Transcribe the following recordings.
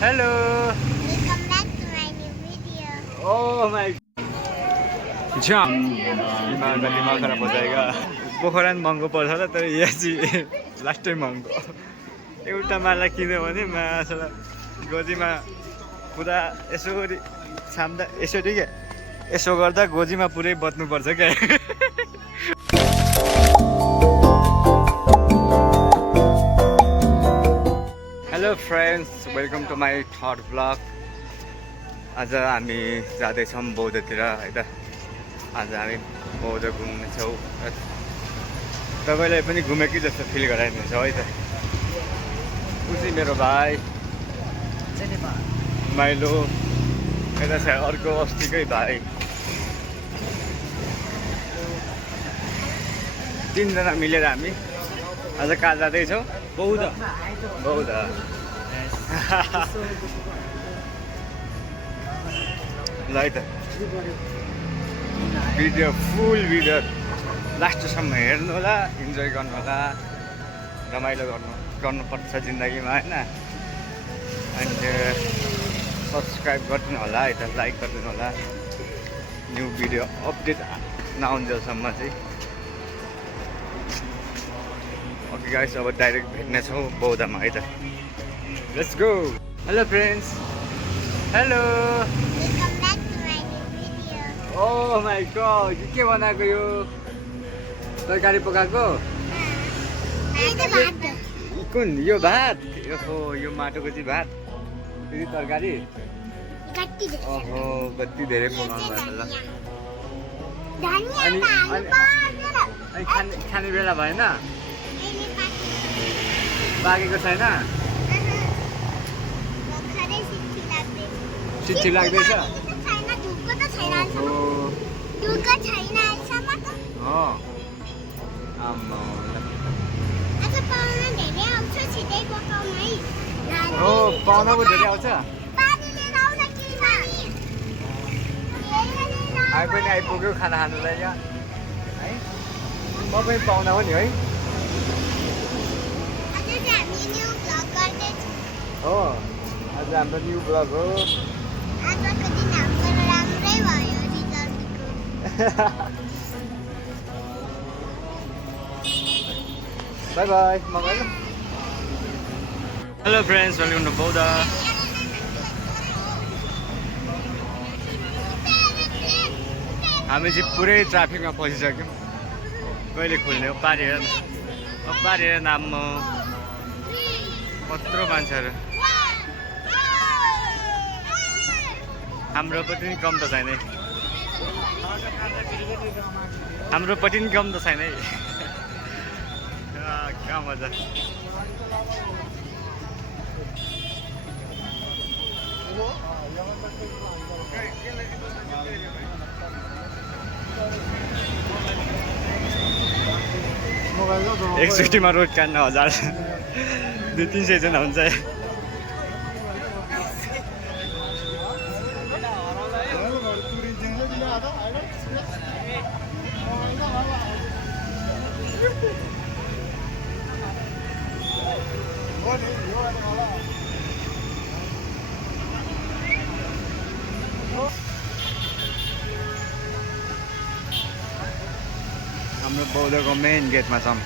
Hello. Welcome back to my new video. Oh my. जाम दिमाग का दिमाग खराब हो जाएगा पोखरा महँगो पर्छ र तर यहाँ चाहिँ लास्टै महँगो एउटा माला किन्यो भने माछा गोजीमा पुरा यसरी छाम्दा यसरी के यसो गर्दा गोजीमा पुरै बत्नुपर्छ क्या hello friends welcome to my third blog आज हामी जाँदैछौँ बौद्धतिर है त आज हामी बौद्ध घुम्नेछौँ तपाईँलाई पनि घुमेकै जस्तो फिल गराइदिन्छ है त खुसी मेरो भाइ माइलो यता छ अर्को अस्तिकै भाइ तीनजना मिलेर हामी आज कहाँ जाँदैछौँ बौद्ध बौद्ध ल है त भिडियो फुल भिडियो लास्टसम्म हेर्नु होला इन्जोय गर्नु होला रमाइलो गर्नुपर्छ जिन्दगीमा होइन एन्ड सब्सक्राइब गरिदिनु होला है त लाइक गरिदिनु होला न्यू भिडियो अपडेट नआउन्जेलसम्म चाहिँ ओके गाइस अब डाइरेक्ट भेट्नेछौँ बौद्धमा है त let's go hello friends hello Welcome back to my new video. Oh my god, के बनाएको यो तरकारी पकाएको कुन यो भात ओहो यो माटोको चाहिँ भात फेरि तरकारी ओहो कति धेरै पकाउनु भएको ल अनि खाने बेला भएन पाकेको छैन चिट्ठी लाग्दैछ पाहुनाको धेरै आउँछ आइ पनि आइपुग्यो खाना खानुलाई यहाँ है म पनि पाहुना हो नि है हो आज हाम्रो न्यू ब्लग हो बाई बाई मगाइलो hello friends welcome to Boudha हामी चाहिँ पुरै ट्राफिकमा फसिसक्यौँ कहिले खुल्ने हो पारेर पारेर नाममा कत्रो मान्छेहरू हाम्रोपट्टि नि कम त छैन हाम्रोपट्टि नि कम त छैन कहाँ मजा एकचोटिमा रोड काट्न 1000 200-300 जना हुन्छ हाम्रो बौद्धको मेन गेटमा छौँ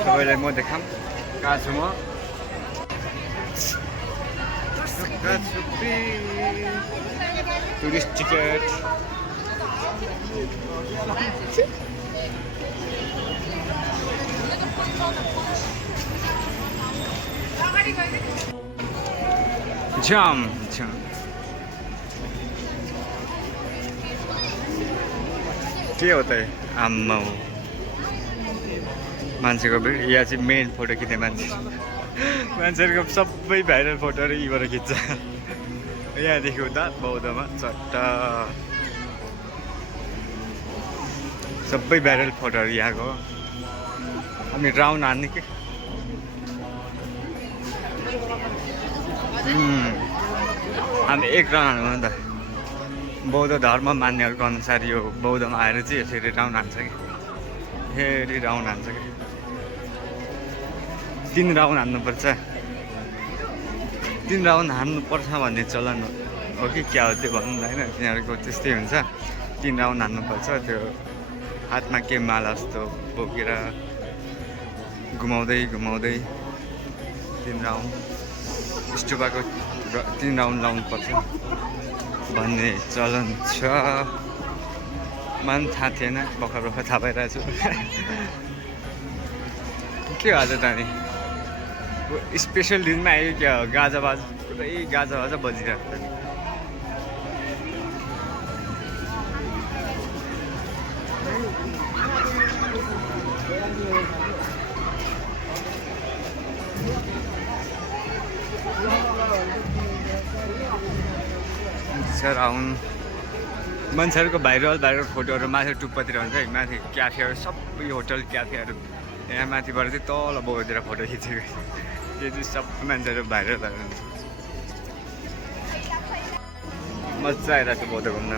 तपाईँलाई म देखाऊँ कहाँ छु म टुरिस्ट टिकट जाम जाम के हो त आम्मा हो मान्छेको यहाँ चाहिँ मेन फोटो खिच्ने मान्छेहरूको सबै भाइरल फोटोहरू यहीँबाट खिच्छ यहाँदेखि उता बौद्धमा चट्ट सबै भाइरल फोटोहरू यहाँको अनि राउन्ड हान्ने के हामी एक राउन्ड हान्नु नि त बौद्ध धर्म मान्नेहरूको अनुसार यो बौद्धमा आएर चाहिँ यसरी राउन्ड हान्छ कि फेरि राउन्ड हान्छ कि 3 राउन्ड हान्नुपर्छ, 3 राउन्ड हान्नुपर्छ भन्ने चलन हो कि क्या हो त्यो भन्नु होइन। तिनीहरूको त्यस्तै हुन्छ, 3 राउन्ड हान्नुपर्छ। त्यो हातमा के माला जस्तो बोकेर घुमाउँदै घुमाउँदै 3 राउन्ड स्टुपाको 3 राउन्ड लाउनुपर्छ भन्ने चलन छ। मन थाहा थिएन, भर्खर भर्खर थाहा पाइरहेको छु। के हो आज त नि स्पेसल दिनमा आयो क्या हो, गाजाबाज पुरै गाजाबाजा बजिरहेको छ। राउन्ड मान्छेहरूको भाइरल फोटोहरू माथि टुप्पातिर हुन्छ है, माथि क्याफेहरू सबै होटल क्याफेहरू यहाँ माथिबाट चाहिँ तल बगैतिर फोटो खिचेको, त्यो चाहिँ सबै मान्छेहरू भाइरल भएर हुन्छ। मजा आइरहेको छ बौद्ध घुम्न।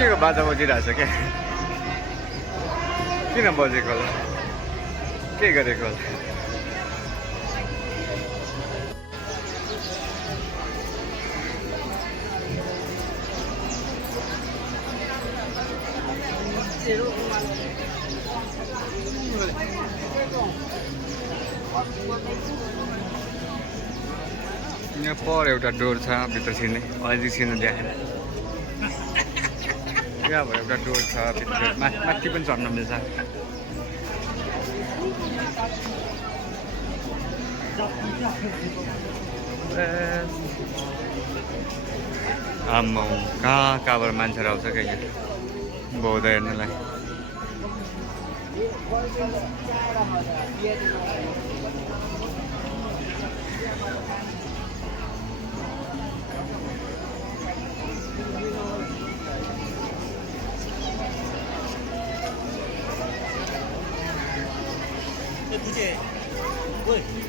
के को बाजा बजिरहेछ क्या, किन बजेको होला, के गरेको होला। यहाँ पर एउटा डोर छ भित्र छिर्ने, अहिले छिर्नु देखेन। यहाँ भयो एउटा डोर छ भित्र, माथि पनि चढ्न मिल्छ। आम्मा कहाँबाट मान्छेहरू आउँछ क्या यहाँ बौद्ध हेर्नलाई।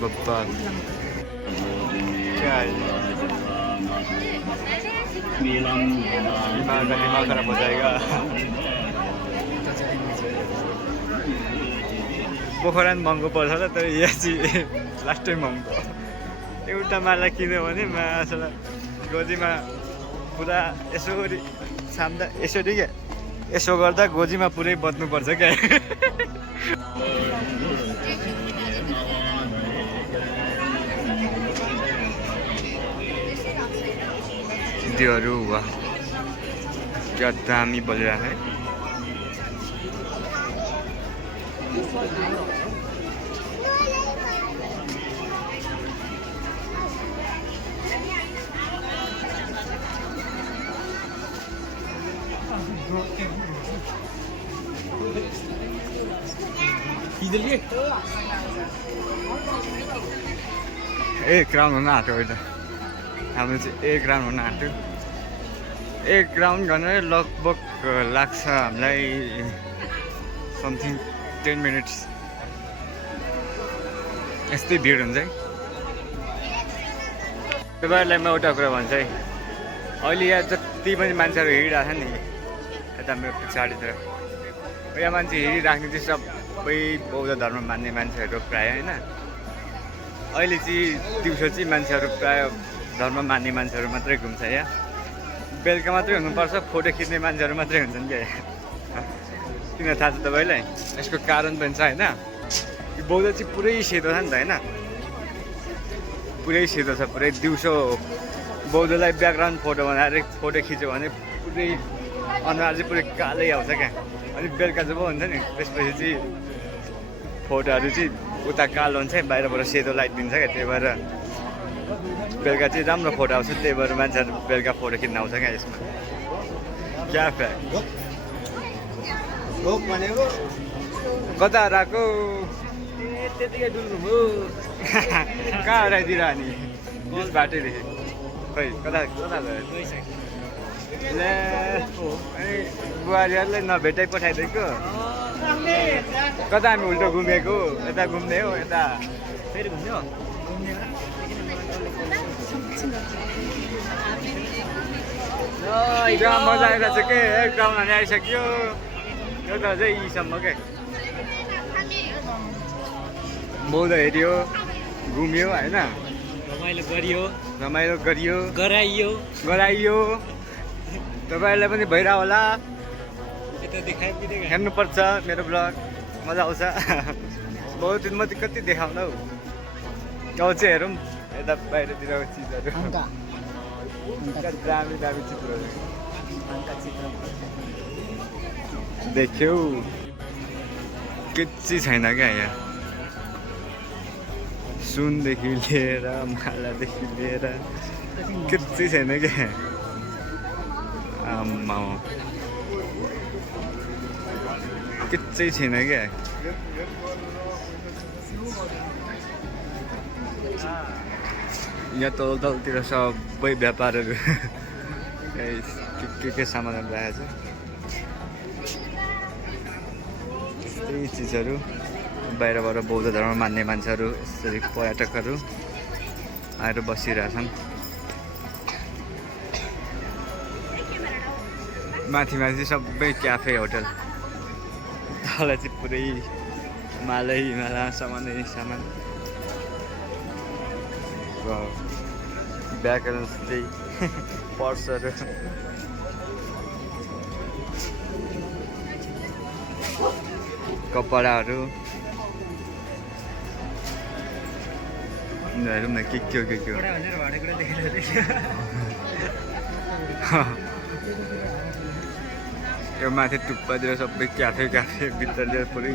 बप्पा क्या है, दिमाग खराब हो जाएगा। पोखरा महँगो पर्छ होला, तर यहाँ चाहिँ लास्टै महँगो। एउटा माला किन्यो भने मासला गोजीमा पुरा यसरी छाम्दा यसरी क्या, यसो गर्दा गोजीमा पुरै बज्नुपर्छ क्या। त्योहरू वाह क्या दामी बलिरहेको है। एक राउन्ड हुन आँट्यो अहिले, हाम्रो चाहिँ एक राउन्ड हुन आँट्यो। एक राउन्ड गर्न लगभग लाग्छ हामीलाई समथिङ 10 मिनट्स। यस्तै भिड हुन्छ है। तपाईँहरूलाई म एउटा कुरा भन्छु है, अहिले यहाँ जति पनि मान्छेहरू हिँडिरहेको छ नि यता मेरो पछाडितिर, यहाँ मान्छे हिँडिराख्ने चाहिँ सबै बौद्ध धर्म मान्ने मान्छेहरू प्रायः होइन। अहिले चाहिँ दिउँसो चाहिँ मान्छेहरू प्रायः धर्म मान्ने मान्छेहरू मात्रै घुम्छ यहाँ। बेलुका मात्रै हुनुपर्छ, फोटो खिच्ने मान्छेहरू मात्रै हुन्छन् क्या। किन थाहा छ तपाईँलाई? यसको कारण पनि छ होइन। यो बौद्ध चाहिँ पुरै सेतो छ नि त होइन, पुरै सेतो छ। पुरै दिउँसो बौद्धलाई ब्याकग्राउन्ड फोटो बनाएर फोटो खिच्यो भने पुरै अनुहार चाहिँ पुरै कालै आउँछ क्या। अनि बेलुका जब हुन्छ नि त्यसपछि चाहिँ फोटोहरू चाहिँ उता कालो हुन्छ, बाहिरबाट सेतो लाइट दिन्छ क्या। त्यही भएर बेलुका चाहिँ राम्रो फोटो आउँछ। त्यही भएर मान्छेहरू बेलुका फोटो खिच्न आउँछ क्या यसमा। क्या फ्याक्ट कता हराएको त्यतिकै डुल्नुभयो कहाँ हराइदिएर नि बिच बाटैदेखि खै कता कता गयो ले अनि बुहारीहरूलाई नभेटाइ पठाइदिएको कता हामी उल्टो घुमेको यता घुम्ने हो यता फेरि घुम्यो त्यहाँ मजा आइरहेको छ के एकदम हामी आइसक्यो यो त अझै यीसम्म के बौद्ध हेऱ्यो घुम्यो होइन रमाइलो गरियो रमाइलो गरियो गराइयो तपाईँहरूलाई पनि भइरह होला यता देखाइदिँदै हेर्नुपर्छ मेरो ब्लग मजा आउँछ बहुत दिनमा कति देखाउँदा हौ गाउँ चाहिँ हेरौँ यता बाहिरतिरको चिजहरू दामी दामी चित्रहरू देख्यौ के चाहिँ छैन क्या यहाँ सुनदेखि लिएर मालादेखि लिएर के चाहिँ छैन क्या आम्मा के चाहिँ छैन क्या यहाँ तल तलतिर सबै व्यापारहरू के सामानहरू राखेको छ त्यही चिजहरू बाहिरबाट बौद्ध धर्म मान्ने मान्छेहरू यसरी पर्यटकहरू आएर बसिरहेछन् माथि माथि सबै क्याफे होटल तल चाहिँ पुरै माला सामानै सामान ब्याकग्राउन्ड चाहिँ पर्सहरू कपडाहरू हेरौँ न के के हो यो माथि टुप्पातिर सबै क्याफे भित्रतिर पुरै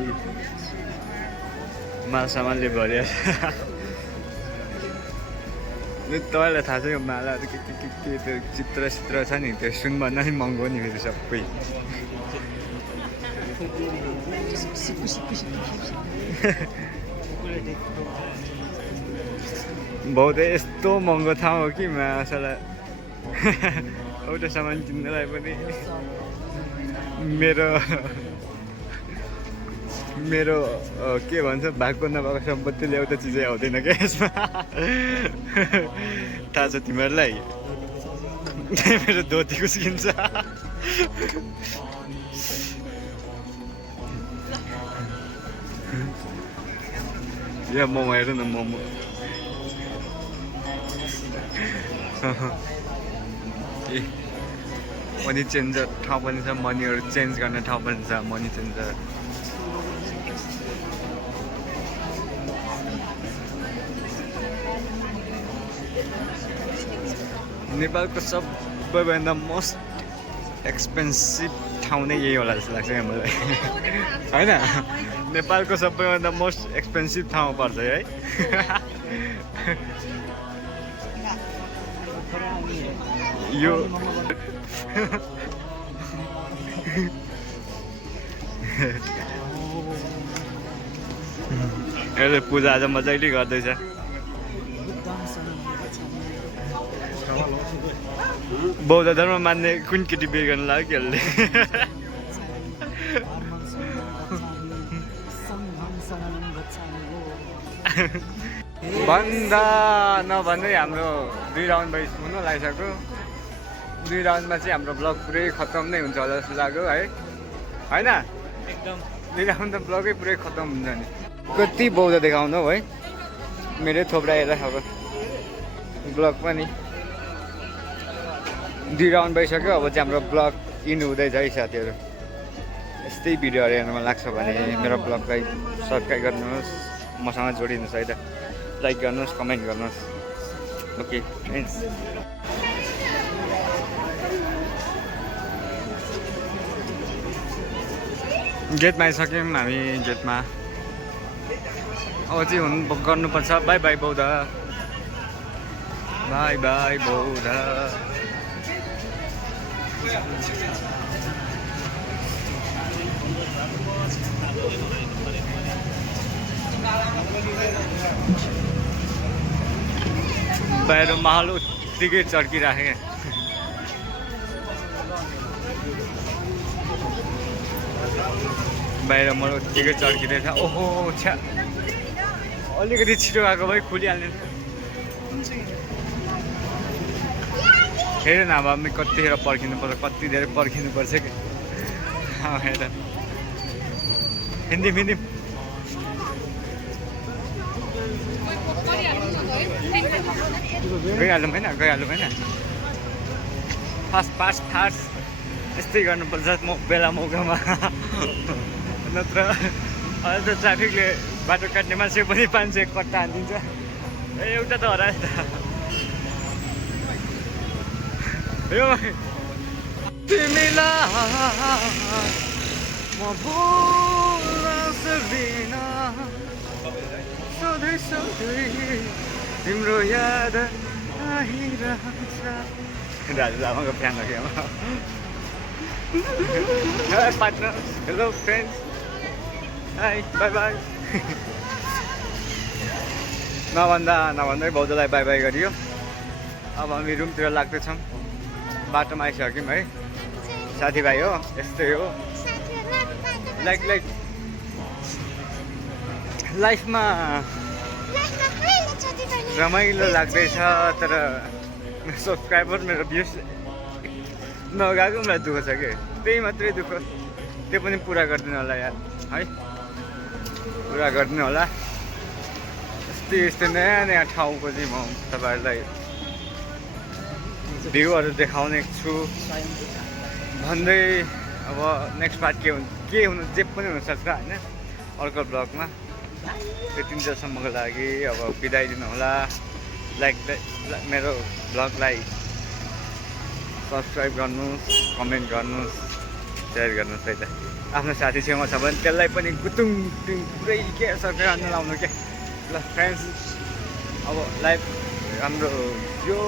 माल सामानले भरिया तपाईँलाई थाहा छ यो मालाहरू के त्यो चित्र छ नि त्यो सुनभन्दा नि महँगो नि फेरि सबै बहुत यस्तो महँगो ठाउँ हो कि मासला एउटा सामान किन्नलाई पनि मेरो के भन्छ भएको नभएको सम्पत्तिले एउटा चिजै आउँदैन क्या यसमा थाहा छ तिमीहरूलाई मेरो धोती कुस्किन्छ यहाँ मोमो हेर न मोमो मनी चेन्जर ठाउँ पनि छ मनीहरू चेन्ज गर्ने ठाउँ पनि छ मनी चेन्जर नेपालको सबैभन्दा मोस्ट एक्सपेन्सिभ ठाउँ नै यही होला जस्तो लाग्छ क्या मलाई होइन नेपालको सबैभन्दा मोस्ट एक्सपेन्सिभ ठाउँ पर्छ है यो यसले पूजा आज मजाले गर्दैछ बौद्ध धर्म मान्ने कुन केटी बिहे गर्न लाग्यो यसले भन्दा नभन्दै हाम्रो 2 राउन्ड हुन लागिसक्यो 2 राउन्डमा चाहिँ हाम्रो ब्लग पुरै खत्तम नै हुन्छ होला जस्तो लाग्यो है होइन एकदम 2 राउन्ड त ब्लगै पुरै खत्तम हुन्छ नि कति बौद्ध देखाउनु है मेरै थोप्रा हेरेर अब ब्लग पनि 2 राउन्ड भइसक्यो अब चाहिँ हाम्रो ब्लग इन हुँदैछ है साथीहरू यस्तै भिडियोहरू हेर्न मन लाग्छ भने मेरो ब्लगलाई सब्सक्राइब गर्नुहोस् मसँग जोडिनुहोस् है त लाइक गर्नुहोस् कमेन्ट गर्नुहोस् ओके थ्याङ्क्स गेटमा आइसक्यौँ हामी गेटमा अब चाहिँ गर्नुपर्छ बाई बाई बौद्ध बाई बाई बौद्ध बाहिर माहौल उत्तिकै चर्किराखेँ बाहिर मलाई उत्तिकै चर्किँदैछ ओहो छ्या अलिकति छिटो गएको भए खुलिहाल्ने हेर न अब हामी कतिखेर पर्खिनुपर्छ कति धेरै पर्खिनुपर्छ कि हेर हिन्दी हिन्दी गइहालौँ होइन फास्ट फास्ट फास्ट यस्तै गर्नुपर्छ म बेला मौकामा नत्र अहिले त ट्राफिकले बाटो काट्ने मान्छे पनि 500 कट्टा हानिदिन्छ एउटा त हरायो त यो तिमीलाई म भुल्न सक्दिनँ सधैँ सधैँ तिम्रो याद आइरहन्छ दाजु लामाको फ्यान हो क्या Hi partners, hello friends. Hi, bye bye. नभन्दै भाउजूलाई बाई बाई गरियो अब हामी रुमतिर लाग्दैछौँ बाटोमा आइसक्यौँ है साथीभाइ हो यस्तै हो लाइक लाइफमा रमाइलो लाग्दैछ तर सब्सक्राइबर मेरो भ्युज नगएको मलाई दुःख छ कि त्यही मात्रै दुःख त्यो पनि पुरा गरिदिनु होला यार है पुरा गरिदिनु होला यस्तै नयाँ ठाउँको चाहिँ म तपाईँहरूलाई भ्यूहरू देखाउने छु भन्दै अब नेक्स्ट पार्ट के हुनु जे पनि हुनसक्छ होइन अर्को ब्लगमा त्यति दिनसम्मको लागि अब बिदाइ दिनु होला लाइक मेरो ब्लगलाई सब्सक्राइब गर्नुहोस् कमेन्ट गर्नुहोस् सेयर गर्नुहोस् है त आफ्नो साथी छेउमा छ भने त्यसलाई पनि गुतुङ पुरै के सब्सक्राइब गर्न लाउनु के ल फ्रेन्ड्स अब लाइभ हाम्रो यो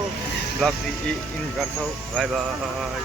ब्लग चाहिँ इन गर्छौँ बाई बाई